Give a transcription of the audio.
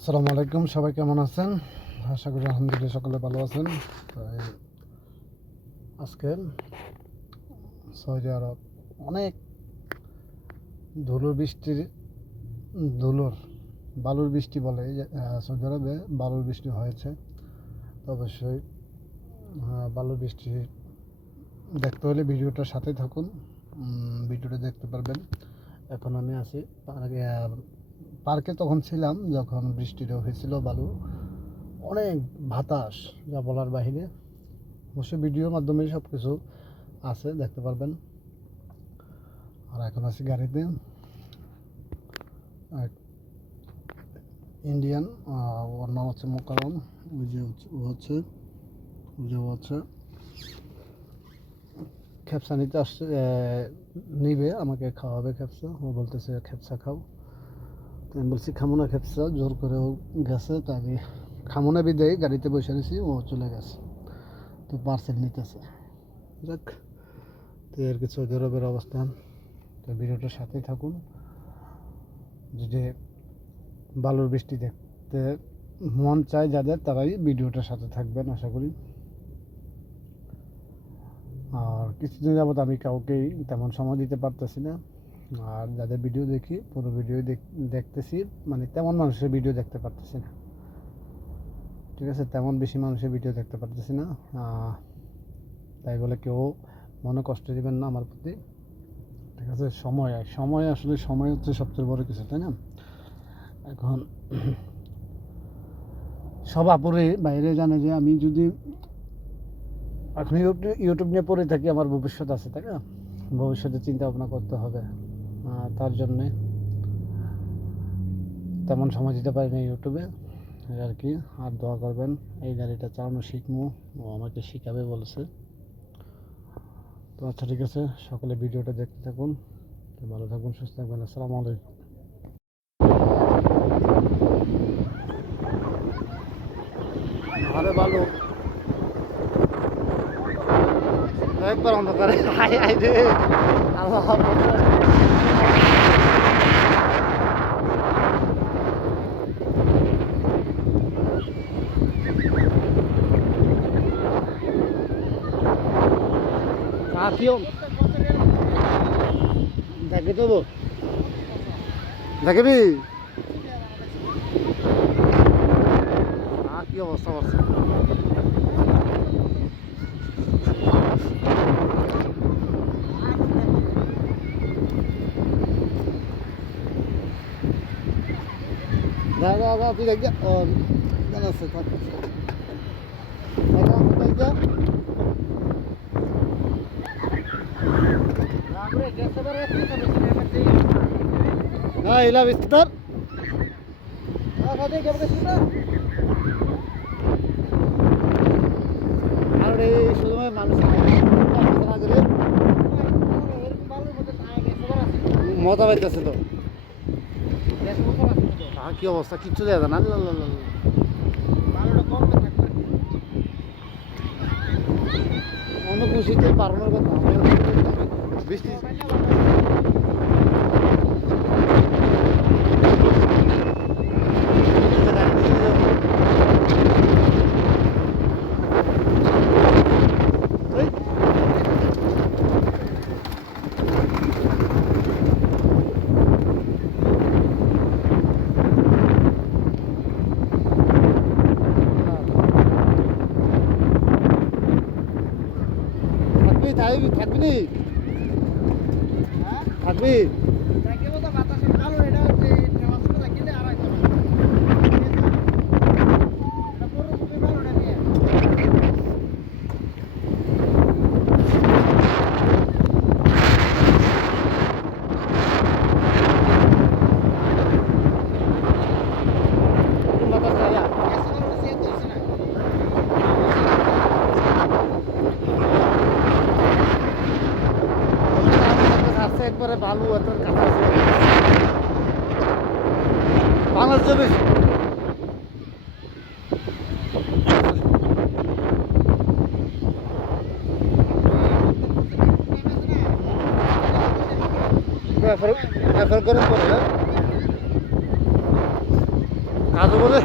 আসসালামু আলাইকুম, সবাই কেমন আছেন? আশা করি আলহামদুলিল্লাহ সকলে ভালো আছেন। আজকে সৌদি আরব অনেক ধুলোর বৃষ্টির ধুলোর, বালুর বৃষ্টি বলে। সৌদি আরবে বালুর বৃষ্টি হয়েছে। অবশ্যই বালুর বৃষ্টি দেখতে হলে ভিডিওটার সাথে থাকুন। ভিডিওটা দেখতে পারবেন। এখন আমি আছি পার্কে তখন ছিলাম, যখন বৃষ্টিটা হয়েছিল, বালু, অনেক বাতাস, যা বলার বাহিরে। অবশ্যই ভিডিওর মাধ্যমে সব কিছু আছে, দেখতে পারবেন। আর এখন আছি গাড়িতে। ইন্ডিয়ান ওর নাম হচ্ছে মোকারম, ওই যে হচ্ছে- যে হচ্ছে। খেপসা নিতে আসছে নিবে, আমাকে খাওয়াবে খেপসা ও বলতেছে খেপসা খাও। আমি বলছি খামো না খেপসা, জোর করে ও গেছে, তা আমি খামো না বিদায় গাড়িতে বসে রয়েছি ও চলে গেছে, তো পার্সেল নিতেছে। যাক, তো এর কিছু সৌদি আরবের অবস্থান। তো ভিডিওটার সাথেই থাকুন। যদি বালুর বৃষ্টি দেখতে মন চায় যাদের, তারাই ভিডিওটার সাথে থাকবেন, আশা করি। আর কিছুদিন যাবত আমি কাউকেই তেমন সময় দিতে পারতেছি না। আর যাদের ভিডিও দেখি, পুরো ভিডিও দেখতেছি মানে তেমন মানুষের ভিডিও দেখতে পারতেছি না। ঠিক আছে? তেমন বেশি মানুষের ভিডিও দেখতে পারতেছি না। তাই বলে কেউ মনে কষ্ট দিবেন না আমার প্রতি। ঠিক আছে? সময় সময় আসলে সময় হচ্ছে সবচেয়ে বড় কিছু, তাই না? এখন সব আপুরে বাইরে জানে যে আমি যদি এখন ইউটিউব ইউটিউব নিয়ে পড়ে থাকি, আমার ভবিষ্যৎ আছে, তাই না? ভবিষ্যতে চিন্তা ভাবনা করতে হবে। তার জন্যে তেমন সময় দিতে পারি না ইউটিউবে। আর কি, আর দোয়া করবেন, এই গাড়িটা চালানো শিখব ও আমাকে শিখাবে বলেছে। তো আচ্ছা ঠিক আছে, সকলে ভিডিওটা দেখতে থাকুন ভালো থাকুন, সুস্থ থাকবেন, আসসালামু আলাইকুম। আরে ভালো। একবার অন্ধকারে। হাই হাই রে। আল্লাহ দেখবি কি অবস্থা যা যা যা তুই দেখ যা ও কেন আছে, থাক দেখ যা হ্যাঁ ইলা বিস্তার আর, এই শুধুমাত্র মানুষ মজা পাইতেছে তো। আহ, কি অবস্থা? কিচ্ছু দেয় না। অন্য খুশিতে পারানোর কথা বৃষ্টি থাকবি থাকবি থাকবি নি থাকবি বালু এত আছে। বাংলাদেশ যাবে। এফআর এফআর করে হ্যাঁ বলে।